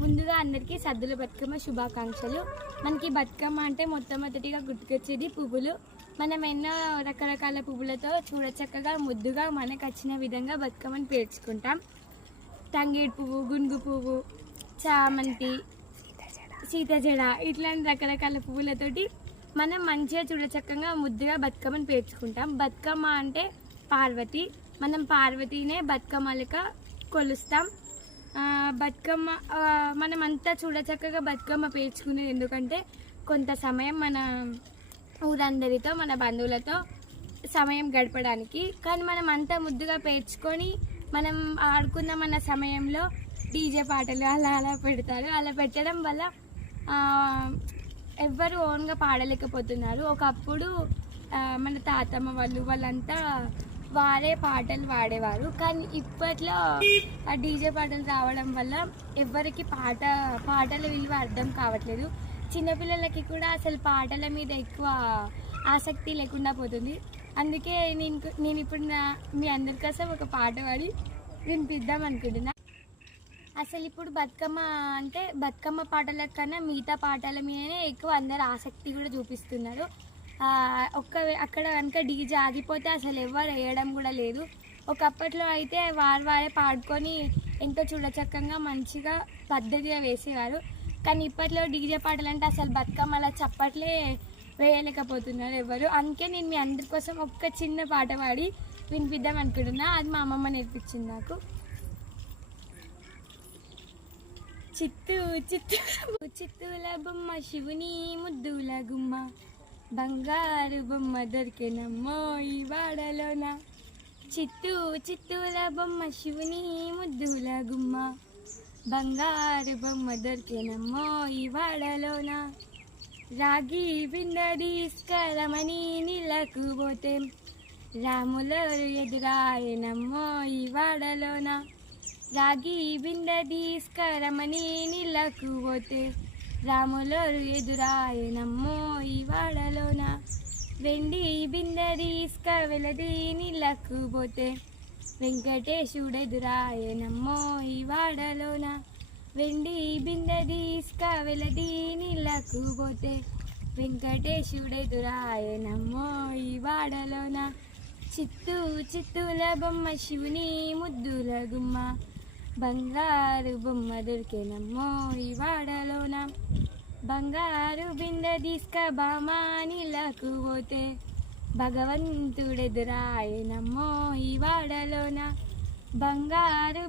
ముందుగా అందరికీ సద్దుల బతుకమ్మ శుభాకాంక్షలు. మనకి బతుకమ్మ అంటే మొట్టమొదటిగా గుర్తుకొచ్చేది పువ్వులు. మనం ఎన్నో రకరకాల పువ్వులతో చూడచక్కగా ముద్దుగా మనకు వచ్చిన విధంగా బతుకమ్మని పేర్చుకుంటాం. తంగేడు పువ్వు, గునుగు పువ్వు, చామంతి, సీతజడ ఇట్లాంటి రకరకాల పువ్వులతోటి మనం మంచిగా చూడచక్కగా ముద్దుగా బతుకమ్మని పేర్చుకుంటాం. బతుకమ్మ అంటే పార్వతి. మనం పార్వతీనే బతుకమ్మలక కొలుస్తాం. బతుకమ్మ మనమంతా చూడచక్కగా బతుకమ్మ పేర్చుకునేది ఎందుకంటే కొంత సమయం మన ఊరందరితో మన బంధువులతో సమయం గడపడానికి. కానీ మనం అంతా ముద్దుగా పేర్చుకొని మనం ఆడుకున్న మన సమయంలో డీజే పాటలు అలా అలా పెడతారు. అలా పెట్టడం వల్ల ఎవ్వరు ఓన్గా పాడలేకపోతున్నారు. ఒకప్పుడు మన తాతమ్మ వాళ్ళంతా వారే పాటలు పాడేవారు. కానీ ఇప్పట్లో ఆ డీజే పాటలు రావడం వల్ల ఎవరికి పాటల విలువ అర్థం కావట్లేదు. చిన్నపిల్లలకి కూడా అసలు పాటల మీద ఎక్కువ ఆసక్తి లేకుండా పోతుంది. అందుకే నేను ఇప్పుడు మీ అందరి కోసం ఒక పాట పాడి వినిపిద్దాం అనుకుంటున్నా. అసలు ఇప్పుడు బతుకమ్మ అంటే బతుకమ్మ పాటల కన్నా మిగతా పాటల మీదనే ఎక్కువ అందరు ఆసక్తి కూడా చూపిస్తున్నారు. అక్కడ కనుక డీజే ఆగిపోతే అసలు ఎవరు వేయడం కూడా లేదు. ఒకప్పట్లో అయితే వారే పాడుకొని ఎంతో చూడచక్కగా మంచిగా పద్ధతిగా వేసేవారు. కానీ ఇప్పట్లో డీజే పాటలు అంటే అసలు బతుకమ్మల చప్పట్లే వేయలేకపోతున్నారు ఎవరు. అందుకే నేను మీ అందరి కోసం ఒక్క చిన్న పాట పాడి వినిపిద్దాం అనుకుంటున్నా. అది మా అమ్మమ్మ నేర్పించింది నాకు. చిత్తూ చిత్తూ చిత్తూల బొమ్మ శివుని ముద్దుల గుమ్మ, బంగారు బొమ్మ దొరికెనమ్మో ఈ వాడలోన. చిత్తూ చిత్తూల బొమ్మ శివుని ముద్దుల గుమ్మ, బంగారు బొమ్మ దొరికెనమ్మో ఈ వాడలోన. రాగి బిందె తీసుకరమని నీళ్ళకు పోతే రాములు ఎదురాయనమ్మో ఈ వాడలోన. రాగి బిందె తీసుకరమని నీళ్ళకు పోతే రాములు ఎదురాయనమ్మో ఈ వాడలోన. వెండి బిందె తీసుక వెలది నీళ్ళకు పోతే వెంకటేశుడు ఎదురాయనమ్మో ఈ వాడలోన. వెండి బిందె తీసుక వెలది నీళ్ళకు పోతే వెంకటేశుడు ఎదురాయనమ్మో ఈ వాడలోన. చిత్తూ చిత్తూల బొమ్మ శివుని ముద్దుల గుమ్మ, బంగారు బొమ్మ దొరికెనమ్మో ఈ వాడలోన. బంగారు బిందె తీసుక బామా నీళ్ళకు పోతే భగవంతుడెదురాయనమ్మో ఈ వాడలోన. బంగారు